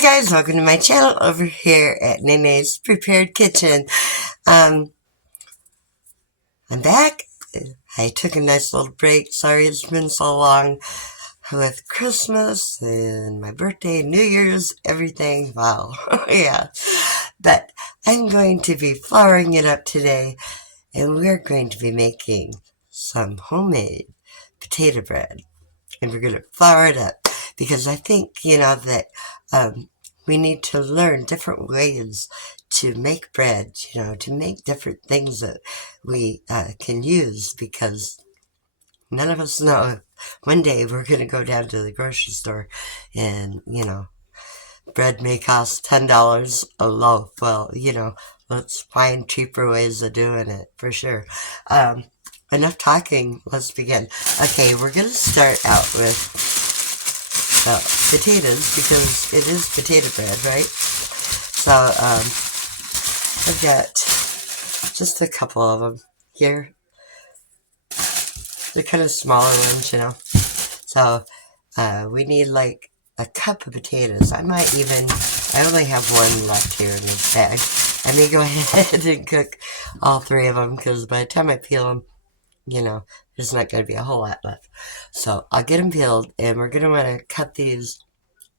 guys, welcome to my channel over here at Nene's Prepared Kitchen. I'm back. I took a nice little break. Sorry it's been so long with Christmas and my birthday, New Year's, everything. Wow. Yeah. But I'm going to be flouring it up today, and we're going to be making some homemade potato bread. And we're going to flour it up because I think, that we need to learn different ways to make bread, to make different things that we can use, because none of us know. One day we're going to go down to the grocery store and, bread may cost $10 a loaf. Well, let's find cheaper ways of doing it for sure. Enough talking. Let's begin. Okay, we're going to start out with potatoes, because it is potato bread, right? So I've got just a couple of them here. They're kind of smaller ones, So we need like a cup of potatoes. I only have one left here in this bag. I may go ahead and cook all three of them, because by the time I peel them, there's not going to be a whole lot left. So I'll get them peeled, and we're going to want to cut these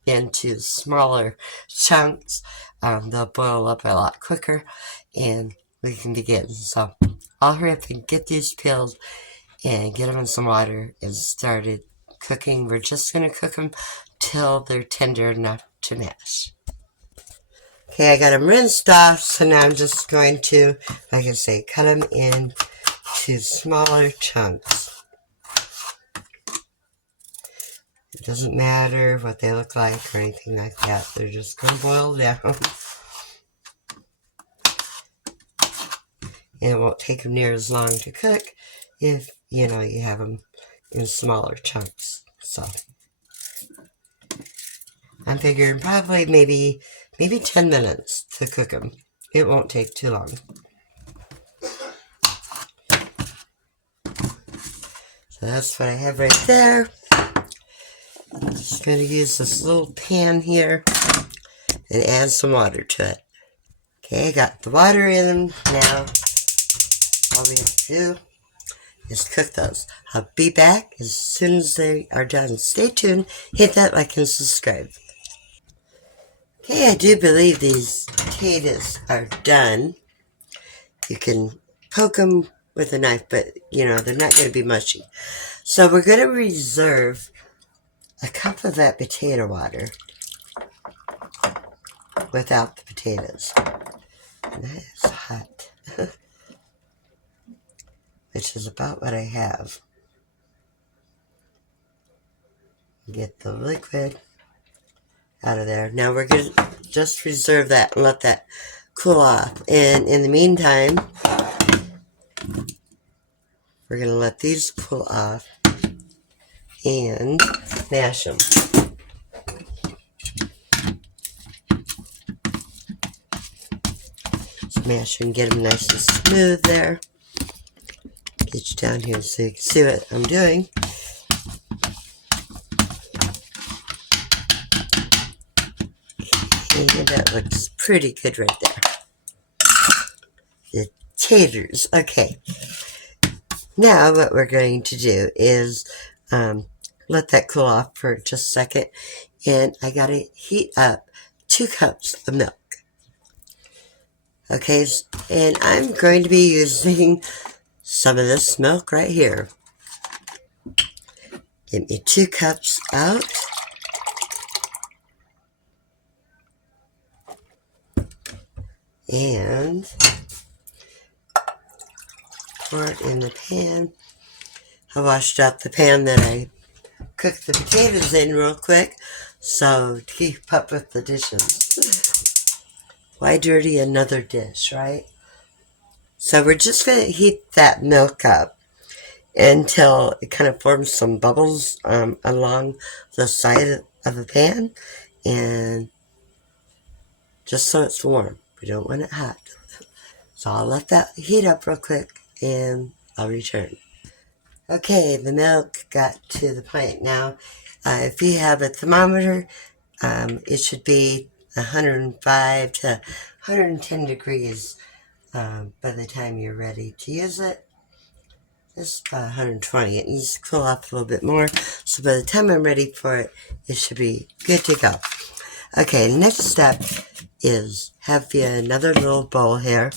into smaller chunks. They'll boil up a lot quicker, and we can begin. So I'll hurry up and get these peeled and get them in some water and started cooking. We're just going to cook them till they're tender enough to mash. Okay, I got them rinsed off, so now I'm just going to, like I say, cut them into smaller chunks. It doesn't matter what they look like or anything like that. They're just going to boil down. And it won't take them near as long to cook if, you have them in smaller chunks. So I'm figuring probably maybe 10 minutes to cook them. It won't take too long. So that's what I have right there. I'm just going to use this little pan here and add some water to it. Okay, I got the water in them now. All we have to do is cook those. I'll be back as soon as they are done. Stay tuned. Hit that like and subscribe. Okay, I do believe these potatoes are done. You can poke them with a knife, but, they're not going to be mushy. So we're going to reserve a cup of that potato water without the potatoes. And that is hot. Which is about what I have. Get the liquid out of there. Now we're going to just reserve that and let that cool off. And in the meantime, we're going to let these cool off and mash them. Mash and get them nice and smooth there. Get you down here so you can see what I'm doing. And that looks pretty good right there. The taters. Okay. Now what we're going to do is let that cool off for just a second. And I got to heat up 2 cups of milk. Okay, and I'm going to be using some of this milk right here. Get me 2 cups out. And pour it in the pan. I washed out the pan that I cooked the potatoes in real quick, so to keep up with the dishes. Why dirty another dish, right? So we're just going to heat that milk up until it kind of forms some bubbles along the side of the pan, and just so it's warm. We don't want it hot. So I'll let that heat up real quick and I'll return. Okay, the milk got to the point now. If you have a thermometer, It should be 105 to 110 degrees by the time you're ready to use it. It's about 120. It needs to cool off a little bit more. So by the time I'm ready for it, it should be good to go. Okay, next step is have you another little bowl here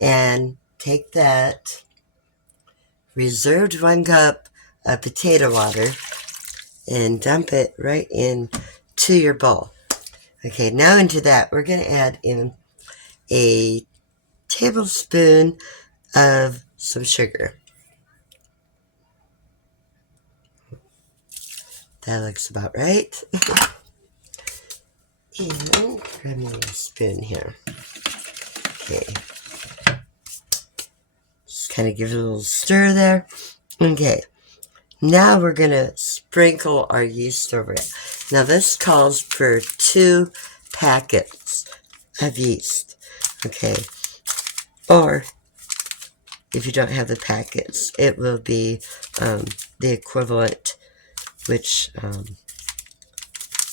and take that reserved 1 cup of potato water and dump it right into your bowl. Okay, now into that, we're going to add in a tablespoon of some sugar. That looks about right. And grab me a spoon here. Okay. Just kind of give it a little stir there. Okay. Now we're going to sprinkle our yeast over it. Now this calls for 2 packets of yeast. Okay. Or if you don't have the packets, it will be the equivalent, which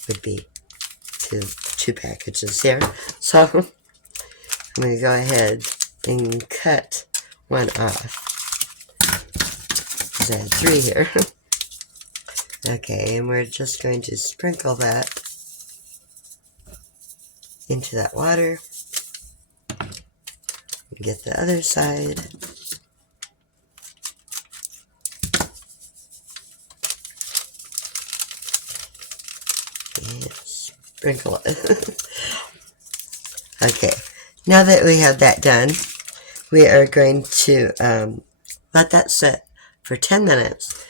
would be two packages here. So I'm going to go ahead and cut one off. I had 3 here. Okay, and we're just going to sprinkle that into that water. Get the other side. And sprinkle it. Okay, now that we have that done, we are going to let that sit for 10 minutes.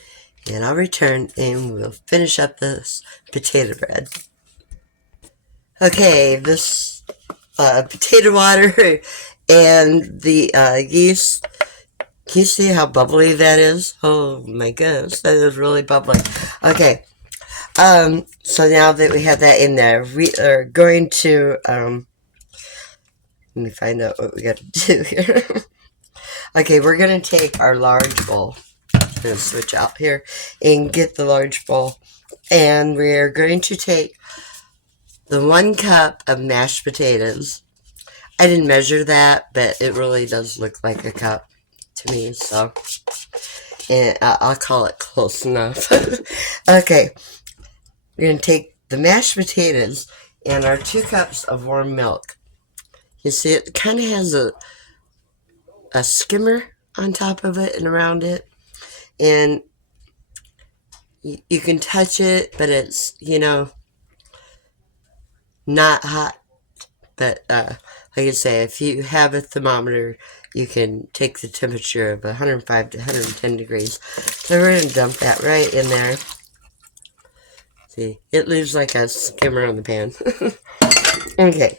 And I'll return and we'll finish up this potato bread. Okay, this potato water and the yeast, can you see how bubbly that is? Oh my goodness, that is really bubbly. Okay, so now that we have that in there, we are going to, let me find out what we got to do here. Okay, we're going to take our large bowl. I'm going to switch out here and get the large bowl. And we're going to take the 1 cup of mashed potatoes. I didn't measure that, but it really does look like a cup to me. So, and I'll call it close enough. Okay, we're going to take the mashed potatoes and our 2 cups of warm milk. You see, it kind of has a skimmer on top of it and around it. And you can touch it, but it's, not hot. But like I say, if you have a thermometer, you can take the temperature of 105 to 110 degrees. So we're going to dump that right in there. See, it leaves like a skimmer on the pan. Okay,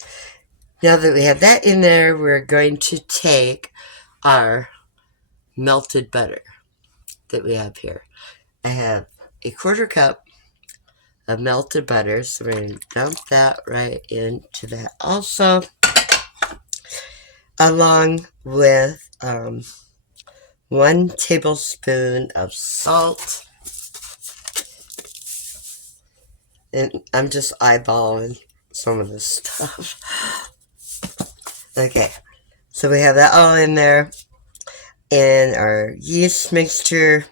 now that we have that in there, we're going to take our melted butter that we have here. I have a 1/4 cup of melted butter, so we're going to dump that right into that also, along with 1 tablespoon of salt. And I'm just eyeballing some of this stuff. Okay, so we have that all in there, and our yeast mixture.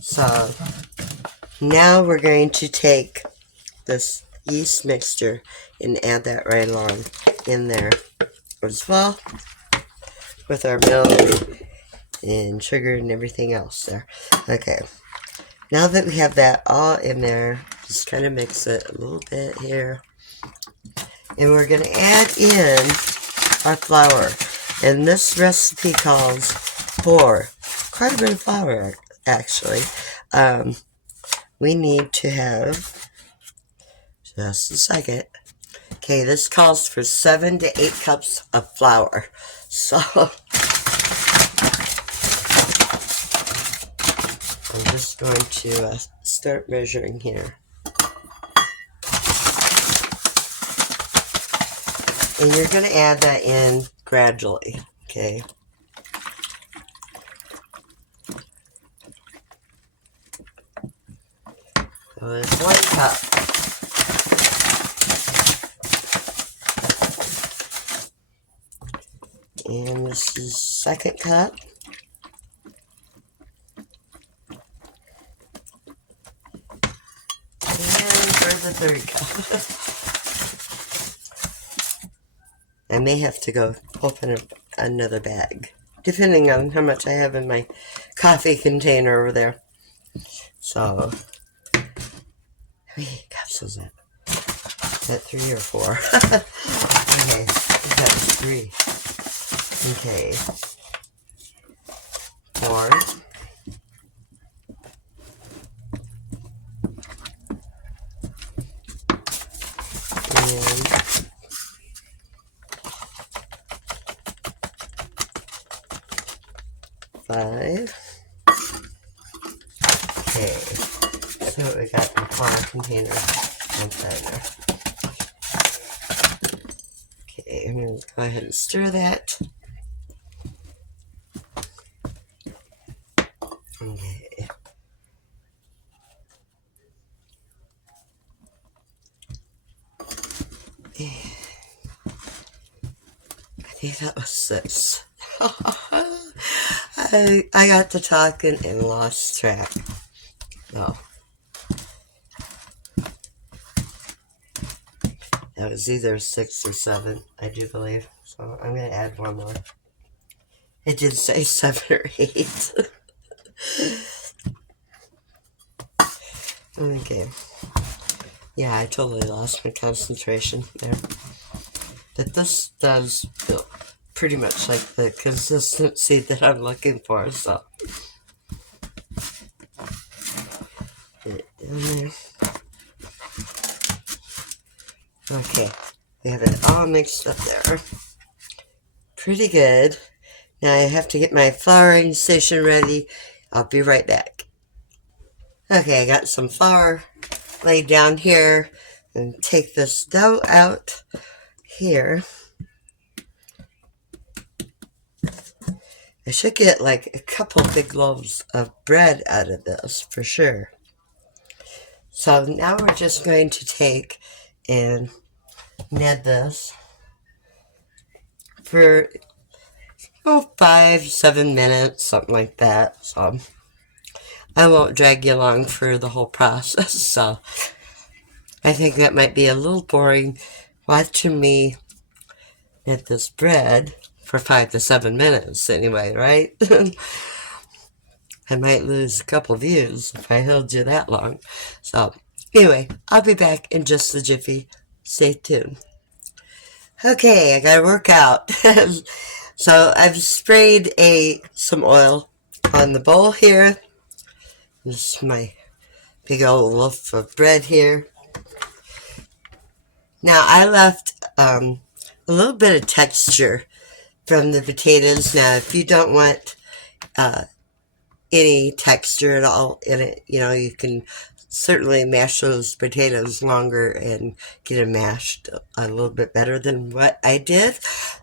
So now we're going to take this yeast mixture and add that right along in there as well, with our milk and sugar and everything else there. Okay, now that we have that all in there, just kind of mix it a little bit here. And we're going to add in our flour. And this recipe calls for quite a bit of flour, actually. We need to have, just a second. Okay, this calls for 7 to 8 cups of flour. So I'm just going to start measuring here. And you're going to add that in gradually, okay? So it's 1 cup. And this is second cup. And for the third cup. I may have to go open another bag, depending on how much I have in my coffee container over there. So, how many cups is that? Is that 3 or 4? Okay, that's 3. Okay. 4. And 5. Okay. So we got the flour container inside there. Okay, I'm going to go ahead and stir that. Okay. I think that was 6. I got to talking and lost track. Oh. That was either 6 or 7, I do believe. So I'm going to add one more. It did say 7 or 8. Okay. Yeah, I totally lost my concentration there. But this does feel pretty much like the consistency that I'm looking for, so. Get it down there. Okay, we have it all mixed up there. Pretty good. Now I have to get my flouring station ready. I'll be right back. Okay, I got some flour laid down here, and take this dough out here. I should get like a couple big loaves of bread out of this for sure. So now we're just going to take and knead this for 5-7 minutes, something like that. So I won't drag you along for the whole process. So I think that might be a little boring watching me knead this bread for 5 to 7 minutes anyway, right? I might lose a couple views if I held you that long. So anyway, I'll be back in just a jiffy. Stay tuned. Okay, I gotta work out. So I've sprayed some oil on the bowl here. This is my big old loaf of bread here. Now I left a little bit of texture from the potatoes. Now if you don't want any texture at all in it, you can certainly mash those potatoes longer and get them mashed a little bit better than what I did.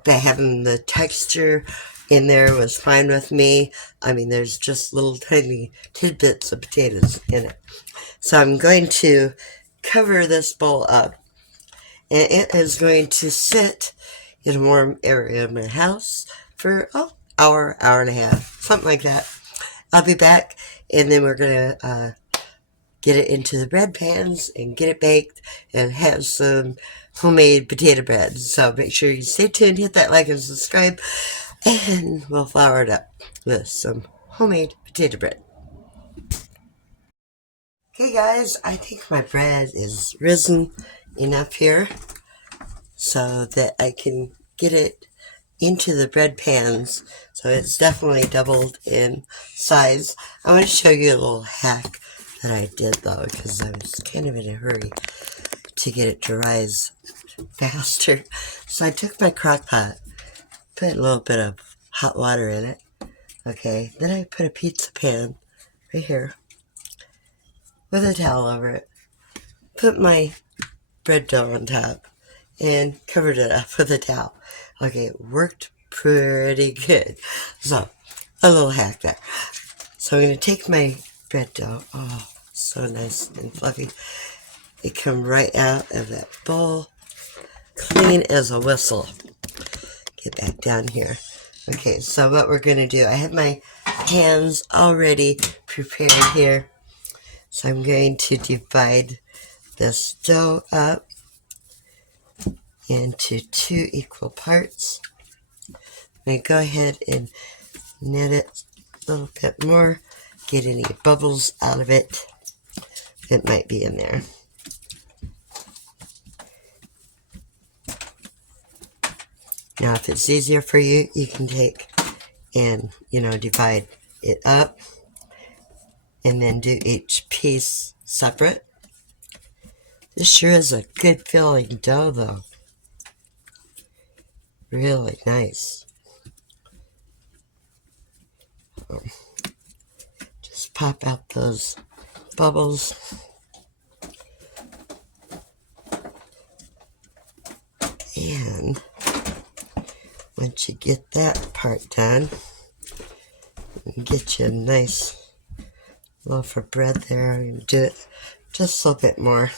But having the texture in there was fine with me. I mean, there's just little tiny tidbits of potatoes in it. So I'm going to cover this bowl up, and it is going to sit in a warm area of my house for hour and a half, something like that. I'll be back, and then we're going to get it into the bread pans and get it baked and have some homemade potato bread. So make sure you stay tuned, hit that like and subscribe, and we'll flour it up with some homemade potato bread. Okay guys, I think my bread is risen enough here so that I can get it into the bread pans. So it's definitely doubled in size. I want to show you a little hack that I did though, because I was kind of in a hurry to get it to rise faster. So I took my crock pot, put a little bit of hot water in it. Okay, then I put a pizza pan right here with a towel over it, put my bread dough on top, and covered it up with a towel. Okay, it worked pretty good. So, a little hack there. So I'm going to take my bread dough. Oh, so nice and fluffy. It come right out of that bowl, clean as a whistle. Get back down here. Okay, so what we're going to do, I have my hands already prepared here. So I'm going to divide this dough up into 2 equal parts. I'm going to go ahead and knead it a little bit more, get any bubbles out of it that might be in there. Now, if it's easier for you, you can take and, divide it up and then do each piece separate. This sure is a good filling dough, though. Really nice. Just pop out those bubbles. And once you get that part done, get you a nice loaf of bread there. I'm going to do it just a little bit more.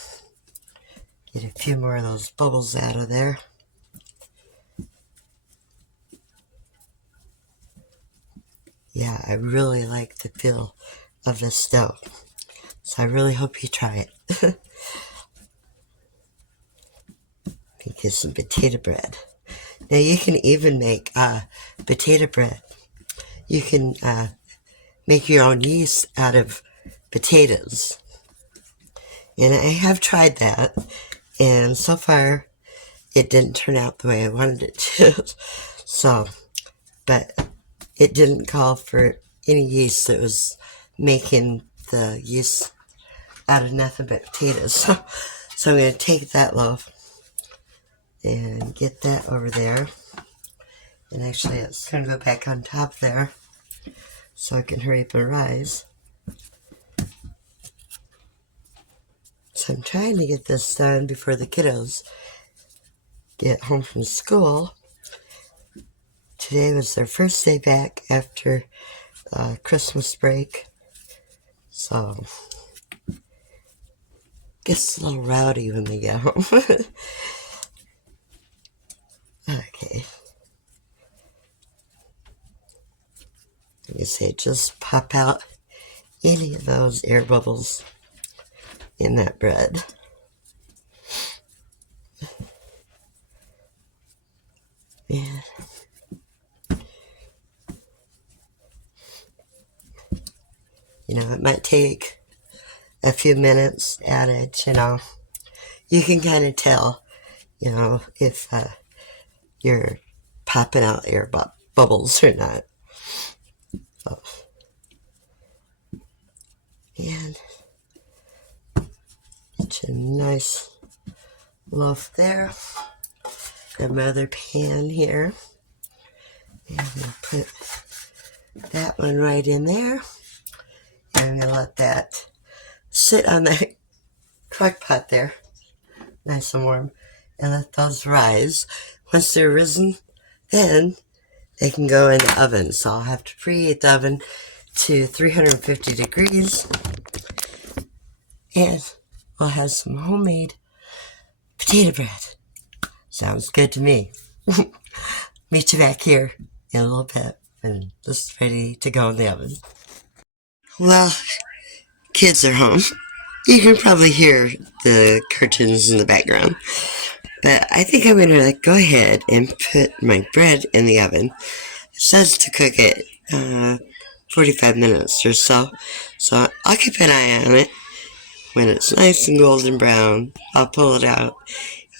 Get a few more of those bubbles out of there. Yeah, I really like the feel of this dough. So I really hope you try it. Get some potato bread. Now you can even make potato bread. You can make your own yeast out of potatoes. And I have tried that. And so far, it didn't turn out the way I wanted it to. So, but it didn't call for any yeast. It was making the yeast out of nothing but potatoes. So I'm going to take that loaf and get that over there. And actually, it's going to go back on top there so I can hurry up and rise. So I'm trying to get this done before the kiddos get home from school. Today was their first day back after Christmas break. So, gets a little rowdy when they get home. Okay. Like I say, just pop out any of those air bubbles in that bread. And it might take a few minutes at it, You can kind of tell, if you're popping out air bubbles or not. Oh. And get a nice loaf there. Grab my other pan here. And I'm going to put that one right in there. And I'm going to let that sit on that crock pot there, nice and warm, and let those rise. Once they're risen, then they can go in the oven. So I'll have to preheat the oven to 350 degrees. And we'll have some homemade potato bread. Sounds good to me. Meet you back here in a little bit and just ready to go in the oven. Well, kids are home. You can probably hear the curtains in the background. But I think I'm going to go ahead and put my bread in the oven. It says to cook it 45 minutes or so. So I'll keep an eye on it. When it's nice and golden brown, I'll pull it out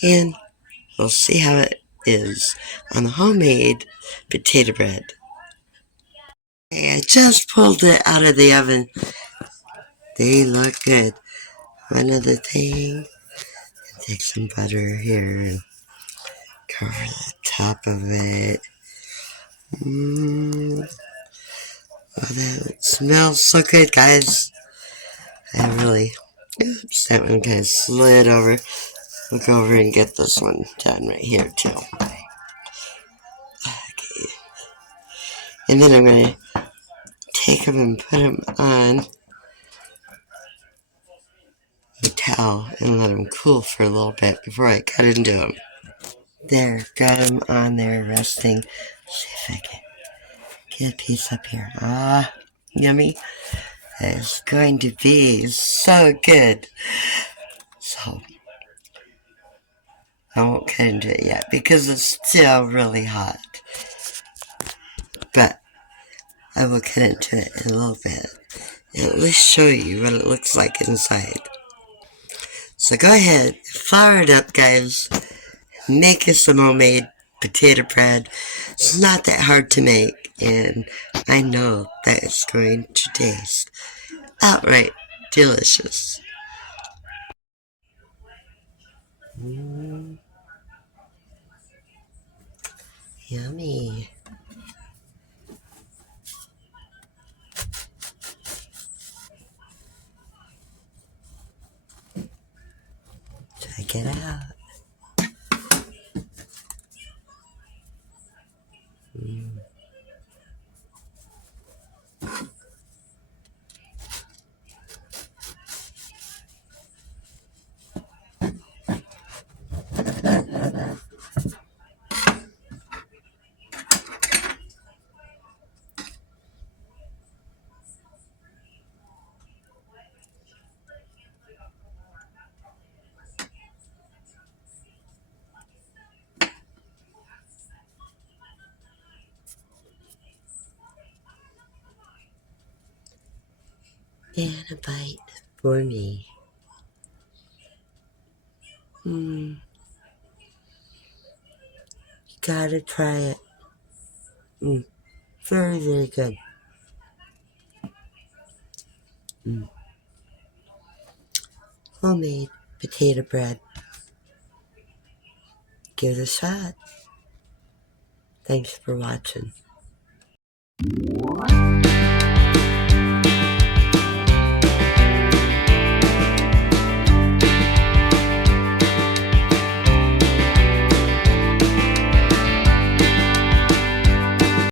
and we'll see how it is on the homemade potato bread. Okay, I just pulled it out of the oven. They look good. One other thing, take some butter here and cover the top of it. Oh, that smells so good, guys. Oops, that one kind of slid over. We'll go over and get this one done right here, too. Okay. And then I'm going to take them and put them on a towel and let them cool for a little bit before I cut into them. There, got them on there resting. See if I can get a piece up here. Ah, yummy. It's going to be so good. So, I won't cut into it yet because it's still really hot. But I will cut into it in a little bit. And at least show you what it looks like inside. So go ahead, flour it up, guys. Make us some homemade potato bread. It's not that hard to make, and I know that it's going to taste outright delicious. Yummy. Check it out. And a bite for me. You gotta try it. Very, very good. Homemade potato bread. Give it a shot. Thanks for watching.